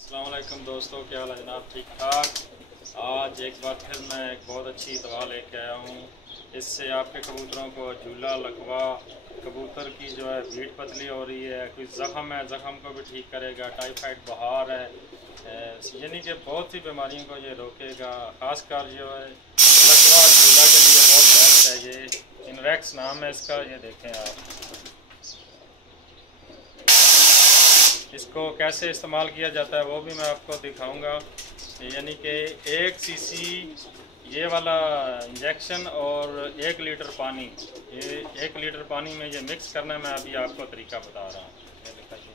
अस्सलाम वालेकुम दोस्तों, क्या हाल है जनाब? ठीक ठाक। आज एक बार फिर मैं एक बहुत अच्छी दवा लेके आया हूँ। इससे आपके कबूतरों को झूला, लकवा, कबूतर की जो है भीड़ पतली हो रही है, कोई ज़ख़म है, ज़ख़म को भी ठीक करेगा, टाइफाइड बुखार है, यानी कि बहुत सी बीमारियों को ये रोकेगा। ख़ासकर जो है लकवा झूला के लिए बहुत बेस्ट है। ये इनवेक्स नाम है इसका। ये देखें आप, इसको कैसे इस्तेमाल किया जाता है वो भी मैं आपको दिखाऊंगा। यानी कि 1 सीसी ये वाला इंजेक्शन और 1 लीटर पानी, ये 1 लीटर पानी में ये मिक्स करना है। मैं अभी आपको तरीका बता रहा हूँ। ये दिखाइए,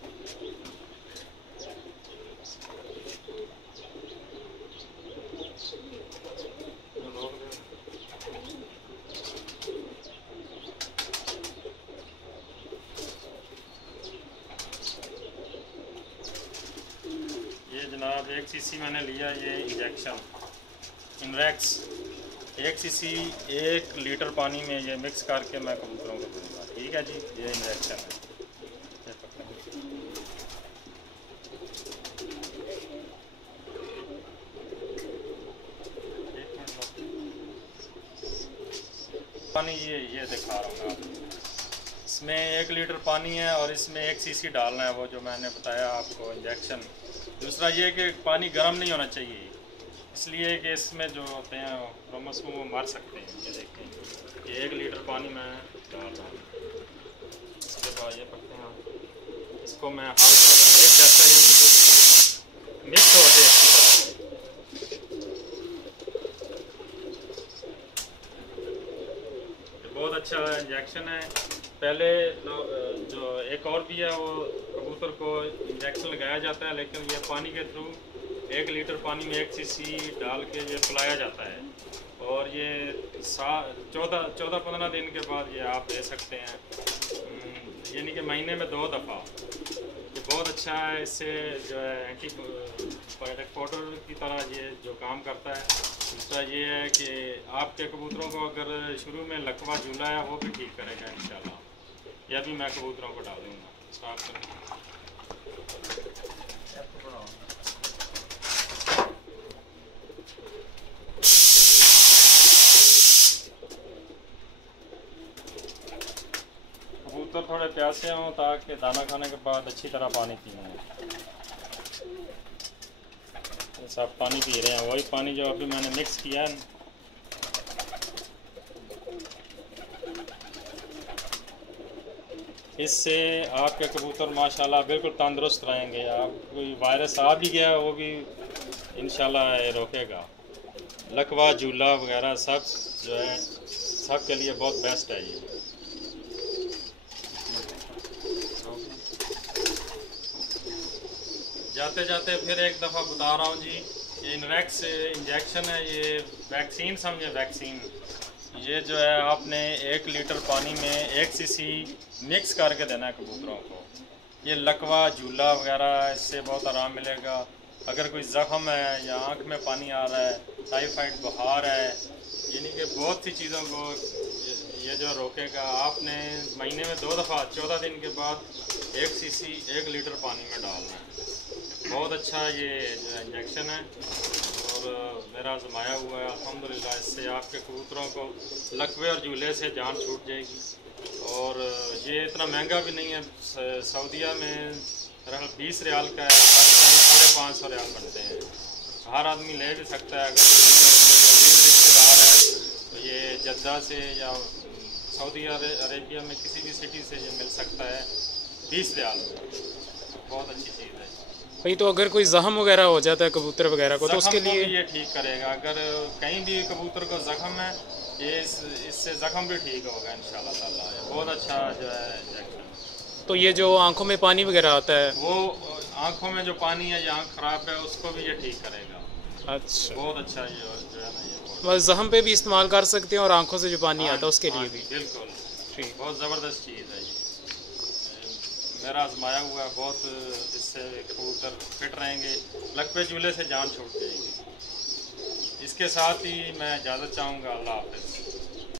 ये जनाब 1 सीसी मैंने लिया। ये इंजेक्शन इनवेक्स 1 सीसी 1 लीटर पानी में ये मिक्स करके मैं कबूतरों को दूँगा। ठीक है जी, ये इंजेक्शन है। पानी ये दिखा रहा हूँ आपको। इसमें 1 लीटर पानी है और इसमें 1 सीसी डालना है, वो जो मैंने बताया आपको इंजेक्शन। दूसरा ये कि पानी गर्म नहीं होना चाहिए, इसलिए कि इसमें जो होते हैं रोमस को वो मार सकते हैं। ये देखें, ये 1 लीटर पानी मैं डाल रहा हूँ। इसके बाद ये पकते हैं, इसको मैं हल कर रहा हूँ एक जैसा, ये मिक्स हो जाए अच्छी तरह से। बहुत अच्छा इंजेक्शन है। पहले जो एक और भी है, वो कबूतर को इंजेक्शन लगाया जाता है, लेकिन ये पानी के थ्रू 1 लीटर पानी में 1 सीसी डाल के ये पिलाया जाता है। और ये 14-15 दिन के बाद ये आप दे सकते हैं, यानी कि महीने में 2 दफ़ा। ये बहुत अच्छा है। इससे जो है एंटीबायोटिक पाउडर की तरह ये जो काम करता है। दूसरा ये है कि आपके कबूतरों को अगर शुरू में लकवा झूला है वो भी ठीक करेगा इंशाल्लाह। यह भी मैं कबूतरों को डालूँगा। स्टार्ट करें। कबूतर थोड़े प्यासे हों ताकि दाना खाने के बाद अच्छी तरह पानी पीना है। सब पानी पी रहे हैं, वही पानी जो अभी मैंने मिक्स किया है। इससे आपके कबूतर माशाल्लाह बिल्कुल तंदुरुस्त रहेंगे। आप कोई वायरस आ भी गया वो भी इंशाल्लाह रोकेगा। लकवा, झूला वगैरह सब जो है सब के लिए बहुत बेस्ट है ये। जाते जाते फिर एक दफ़ा बता रहा हूँ जी, ये इनवेक्स इंजेक्शन है, ये वैक्सीन समझे, वैक्सीन। ये जो है आपने 1 लीटर पानी में 1 सीसी मिक्स करके देना है कबूतरों को। ये लकवा, झूला वगैरह इससे बहुत आराम मिलेगा। अगर कोई ज़ख़म है या आँख में पानी आ रहा है, टाइफाइड बुखार है, यानी कि बहुत सी चीज़ों को ये जो रोकेगा। आपने महीने में 2 दफ़ा 14 दिन के बाद 1 सीसी 1 लीटर पानी में डालना है। बहुत अच्छा ये जो इंजेक्शन है और मेरा आजमाया हुआ है अल्हम्दुलिल्लाह। इससे आपके कबूतरों को लकवे और झूले से जान छूट जाएगी। और ये इतना महंगा भी नहीं है। सऊदीया में 20 रियाल का है, पाकिस्तान 550 रियाल बनते हैं। हर आदमी ले भी सकता है। अगर कोई रिश्तेदार है तो ये जद्दा से या सऊदी अरेबिया में किसी भी सिटी से ये मिल सकता है 20 रियाल में। बहुत अच्छी चीज़ है भाई। तो अगर कोई जख्म वगैरह हो जाता है कबूतर वगैरह को, तो उसके लिए ये ठीक करेगा। अगर कहीं भी कबूतर को जख्म है, ये इससे जख्म भी ठीक होगा इंशाल्लाह ताला। बहुत अच्छा जो है इंजेक्शन। तो ये जो आंखों में पानी वगैरह आता है, वो आंखों में जो पानी है या आँख खराब है उसको भी ये ठीक करेगा। अच्छा, बहुत अच्छा ये जो है ना, ये बस जख्म पे भी इस्तेमाल कर सकते हैं और आंखों से जो पानी आता है उसके लिए भी। बिल्कुल ठीक। बहुत ज़बरदस्त चीज़ है ये, मेरा आजमाया हुआ है बहुत। इससे कबूतर फिट रहेंगे, लकवे झूले से जान छूट जाएगी। इसके साथ ही मैं इजाज़त चाहूँगा। अल्लाह हाफ़िज़।